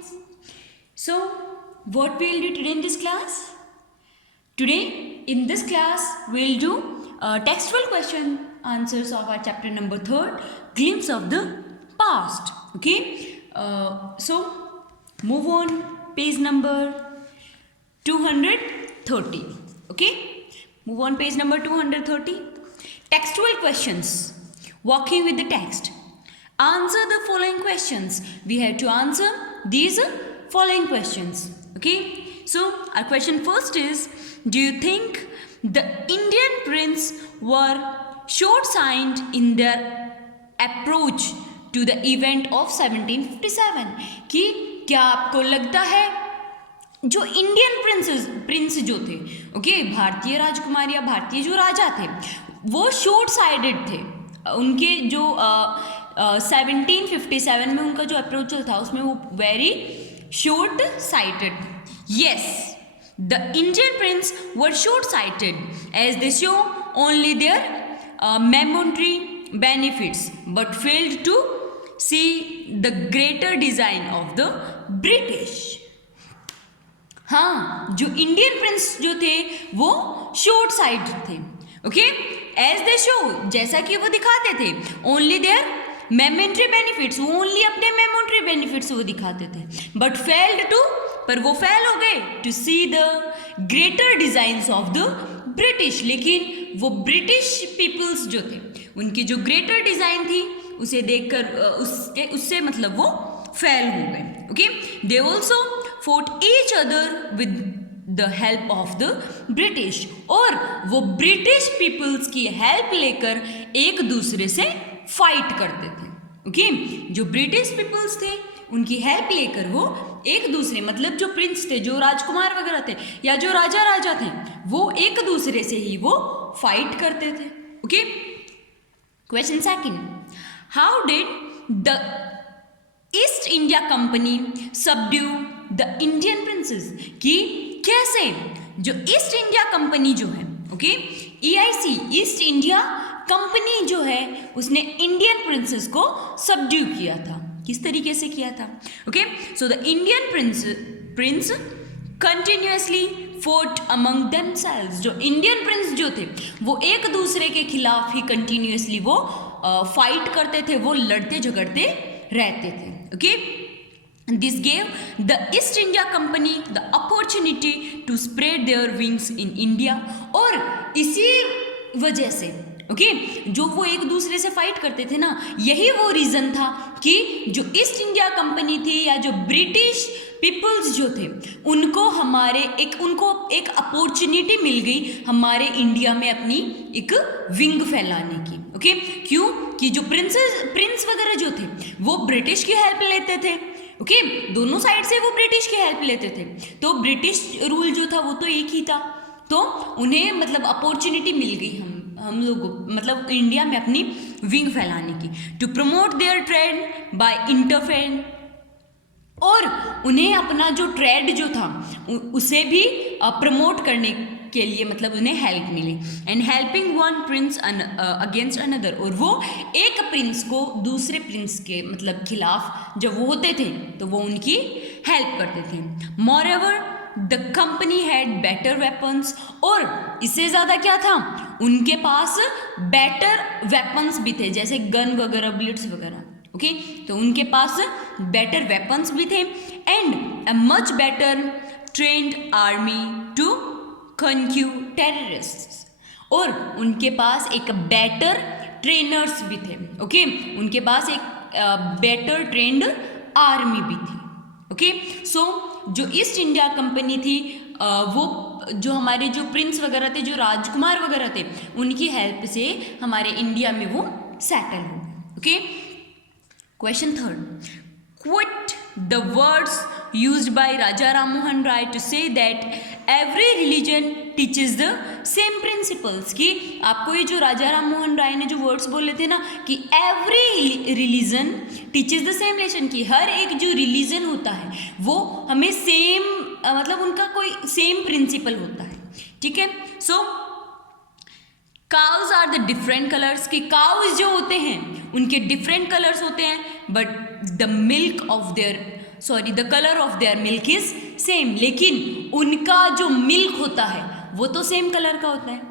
students. So what we'll do today in this class? Today in this class we'll do textual question answers of our chapter number 3, glimpse of the past. Okay, so move on, page number 230. Okay, move on, page number 230. Textual questions, walking with the text. Answer the following questions. We have to answer these following questions. Okay, so our question first is, do you think the Indian prince were short-sighted in their approach to the event of 1757? कि क्या आपको लगता है जो Indian Prince जो थे, okay, भारतीय राजकुमार या भारतीय जो राजा थे, वो शॉर्ट साइडेड थे? उनके जो 1757 में उनका जो अप्रोच था उसमें वो very short sighted. Yes, the Indian prince were short-sighted as they show only their momentary benefits but failed to see the greater design of the British. हाँ, जो इंडियन प्रिंस जो थे वो शॉर्ट साइटेड थे. Okay, as they show, जैसा कि वो दिखाते थे, ओनली देयर मेमेंट्री बेनिफिट्स, वो ओनली अपने मेमेंट्री बेनिफिट्स वो दिखाते थे, बट फेल्ड टू, पर वो फेल हो गए to see the greater designs of the British. लेकिन वो ब्रिटिश पीपल्स जो थे उनकी जो ग्रेटर डिजाइन थी उसे देखकर उससे मतलब वो फेल हो गए. Okay, they also fought each other with the help of the British, और वो ब्रिटिश पीपल्स की हेल्प लेकर एक दूसरे से फाइट करते थे. ओके, जो ब्रिटिश पीपल्स थे उनकी हेल्प लेकर वो एक दूसरे, मतलब जो प्रिंस थे, जो राजकुमार वगैरह थे या जो राजा थे, वो एक दूसरे से ही वो फाइट करते थे. Okay, question second, how did the east India company subdue the Indian princess? कि कैसे जो ईस्ट इंडिया कंपनी जो है, okay, EIC, east India company जो है, उसने इंडियन प्रिंसेस को सबड्यू किया था. किस तरीके से किया था? Okay, so the Indian Prince continuously fort among themselves. जो इंडियन प्रिंस जो थे वो एक दूसरे के खिलाफ ही कंटिन्यूसली वो फाइट करते थे, वो लड़ते झगड़ते रहते थे. Okay, this gave the East India Company the opportunity to spread their wings in India. और इसी वजह से, ओके, जो वो एक दूसरे से फाइट करते थे ना, यही वो रीज़न था कि जो ईस्ट इंडिया कंपनी थी या जो ब्रिटिश पीपल्स जो थे उनको एक अपॉर्चुनिटी मिल गई हमारे इंडिया में अपनी एक विंग फैलाने की. ओके, क्यों? कि जो प्रिंस वगैरह जो थे वो ब्रिटिश की हेल्प लेते थे. ओके, दोनों साइड से वो ब्रिटिश की हेल्प लेते थे, तो ब्रिटिश रूल जो था वो तो एक ही था, तो उन्हें मतलब अपॉर्चुनिटी मिल गई हम लोगों, मतलब इंडिया में अपनी विंग फैलाने की, to promote their trade by interference. और उन्हें अपना जो ट्रेड जो था उसे भी प्रमोट करने के लिए मतलब उन्हें हेल्प मिली. And helping one prince against another, और वो एक प्रिंस को दूसरे प्रिंस के मतलब खिलाफ जब वो होते थे तो वो उनकी हेल्प करते थे. Moreover the company had better weapons, और इससे ज़्यादा क्या था, उनके पास बेटर वेपन्स भी थे, जैसे गन वगैरह, बुलेट्स वगैरह. ओके, तो उनके पास बेटर वेपन्स भी थे, and a much better trained army to conquer terrorists, और उनके पास एक बेटर ट्रेनर्स भी थे. ओके, उनके पास एक बेटर ट्रेंड आर्मी भी थी. ओके, सो जो ईस्ट इंडिया कंपनी थी वो जो हमारे जो प्रिंस वगैरह थे, जो राजकुमार वगैरह थे, उनकी हेल्प से हमारे इंडिया में वो सेटल हो. Okay, question third, quit the words used by Raja Ram Mohan Rai to say that every religion teaches the same principles. कि आपको ये जो राजा राम मोहन राय ने जो वर्ड्स बोले थे ना कि every religion teaches the same lesson, कि हर एक जो रिलीजन होता है वो हमें सेम मतलब उनका कोई सेम प्रिंसिपल होता है. ठीक है, so cows are the different colours, कि काउज जो होते हैं उनके डिफरेंट कलर्स होते हैं, but the milk of their sorry the colour of their milk is same, लेकिन उनका जो मिल्क होता है वो तो सेम कलर का होता है।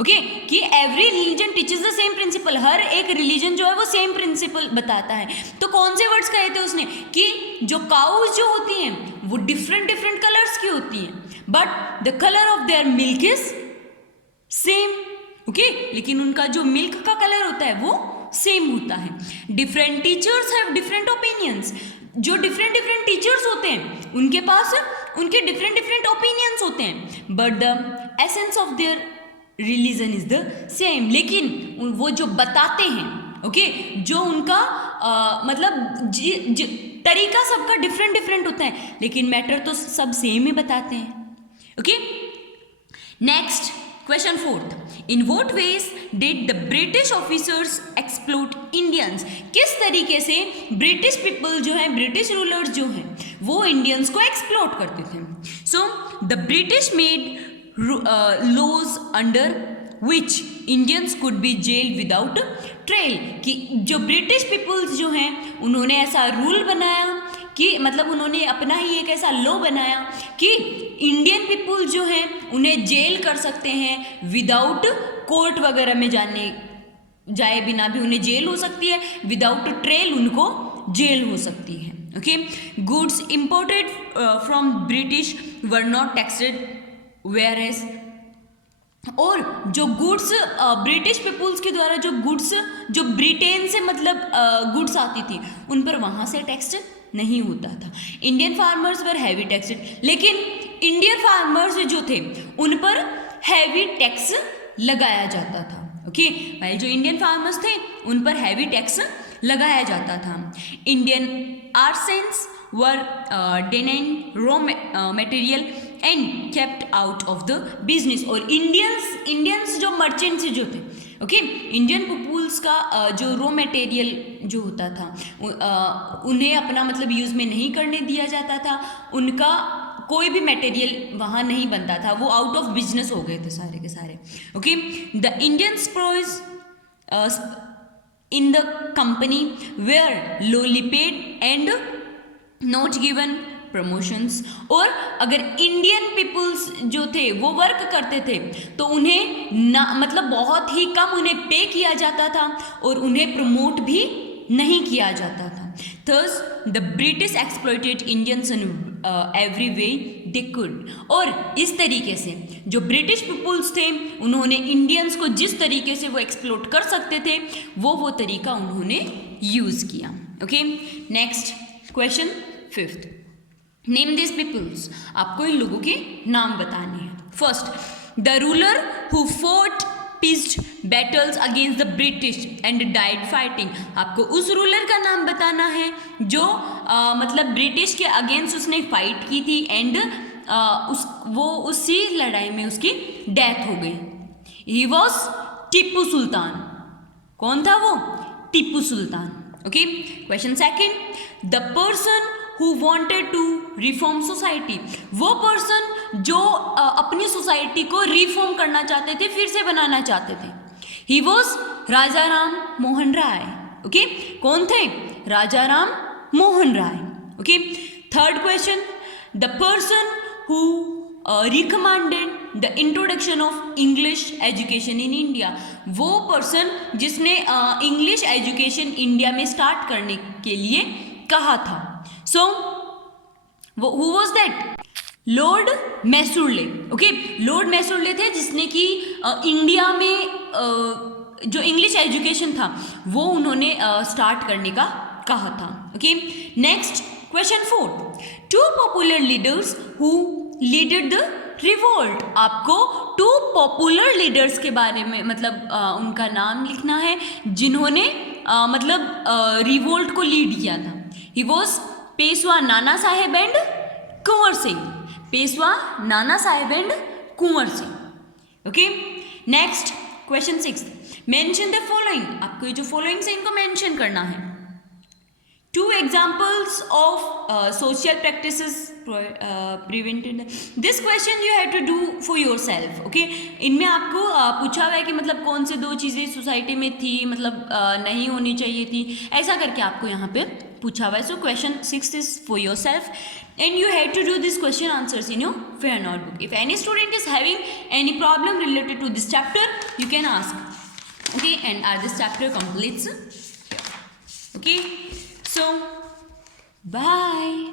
ओके कि every religion teaches the same principle, हर एक रिलीजन जो है वो सेम प्रिंसिपल बताता है। तो कौन से वर्ड्स कहे थे उसने कि जो काउज जो होती हैं वो डिफरेंट डिफरेंट कलर्स की होती हैं, but the colour of their milk is same. Okay लेकिन उनका जो मिल्क का कलर होता है वो सेम होता है। Different teachers have different opinions, जो डिफरेंट डिफरेंट टीचर्स होते हैं उनके पास उनके डिफरेंट डिफरेंट ओपिनियंस होते हैं, but the essence of their religion is the same, लेकिन वो जो बताते हैं ओके जो उनका मतलब तरीका सबका डिफरेंट डिफरेंट होता है, लेकिन मैटर तो सब सेम ही बताते हैं। Okay next question 4th, in what ways did the British officers exploit Indians, किस तरीके से ब्रिटिश पीपल जो है ब्रिटिश रूलर्स जो हैं वो इंडियंस को एक्सप्लोट करते थे। So the British made laws under which Indians could be jailed without trial, कि जो ब्रिटिश पीपल्स जो हैं उन्होंने ऐसा रूल बनाया कि मतलब उन्होंने अपना ही एक ऐसा लॉ बनाया कि इंडियन पीपल जो हैं उन्हें जेल कर सकते हैं विदाउट कोर्ट वगैरह में जाए बिना भी उन्हें जेल हो सकती है, विदाउट ट्रायल उनको जेल हो सकती है। Okay goods imported from British were not taxed whereas, और जो गुड्स ब्रिटिश पीपुल्स के द्वारा जो गुड्स जो ब्रिटेन से मतलब गुड्स आती थी उन पर वहाँ से टैक्स नहीं होता था। इंडियन फार्मर्स वर हैवी टैक्सेड, लेकिन इंडियन फार्मर्स जो थे उन पर हैवी टैक्स लगाया जाता था। ओके भाई जो इंडियन फार्मर्स थे उन पर हैवी टैक्स लगाया जाता था। Indian artisans were डेनाइड raw material and kept out of the business, और इंडियंस जो मर्चेंट्स जो थे ओके इंडियन पीपुल्स का जो रॉ मटेरियल जो होता था उन्हें अपना मतलब यूज़ में नहीं करने दिया जाता था, उनका कोई भी मटेरियल वहाँ नहीं बनता था, वो आउट ऑफ बिजनेस हो गए थे सारे के सारे। Okay the Indian sepoys in the company were lowly paid and not given promotions, और अगर इंडियन पीपल्स जो थे वो वर्क करते थे तो उन्हें ना मतलब बहुत ही कम उन्हें पे किया जाता था और उन्हें प्रमोट भी नहीं किया जाता था। Thus the British exploited Indians in every way they could, और इस तरीके से जो ब्रिटिश पीपुल्स थे उन्होंने इंडियंस को जिस तरीके से वो एक्सप्लोट कर सकते थे वो तरीका उन्होंने यूज़ किया। Okay next question 5th, name this peoples, आपको इन लोगों के नाम बताने हैं। First the ruler who fought pitched battles against the British and died fighting, आपको उस रूलर का नाम बताना है जो मतलब ब्रिटिश के अगेंस्ट उसने फाइट की थी एंड उसी लड़ाई में उसकी डेथ हो गई। ही वॉज टीपू सुल्तान, कौन था वो? Tipu Sultan. Okay question 2nd, the person who wanted to reform society, वो पर्सन जो अपनी सोसाइटी को रिफॉर्म करना चाहते थे, फिर से बनाना चाहते थे। He was Raja Ram Mohan Roy. Okay कौन थे? Raja Ram Mohan Roy. Okay 3rd question, the person who recommended the introduction of English education in India, वो पर्सन जिसने इंग्लिश एजुकेशन इंडिया में स्टार्ट करने के लिए कहा था। So who was that? Lord Macaulay. Okay lord Macaulay थे जिसने कि इंडिया में जो इंग्लिश एजुकेशन था वो उन्होंने स्टार्ट करने का कहा था। Okay next question 4, 2 popular leaders who leaded the revolt, आपको 2 पॉपुलर लीडर्स के बारे में मतलब उनका नाम लिखना है जिन्होंने मतलब रिवोल्ट को लीड किया था। ही was Peshwa Nana Sahib and Kunwar Singh, Peshwa Nana Sahib and Kunwar Singh. Okay next question 6, mention the following, आपको ये जो फॉलोइंग्स है इनको मेंशन करना है। two examples of social practices prevented. This question you have to do for yourself. Okay, इनमें आपको पूछा हुआ है कि मतलब कौन से दो चीज़ें सोसाइटी में थी, मतलब नहीं होनी चाहिए थी, ऐसा करके आपको यहाँ पे पूछा हुआ है. So question 6 is for your self and you have to do this question answers in your fair notebook. If any student is having any problem related to this chapter, you can ask. Okay, and this chapter completes. Okay, so bye.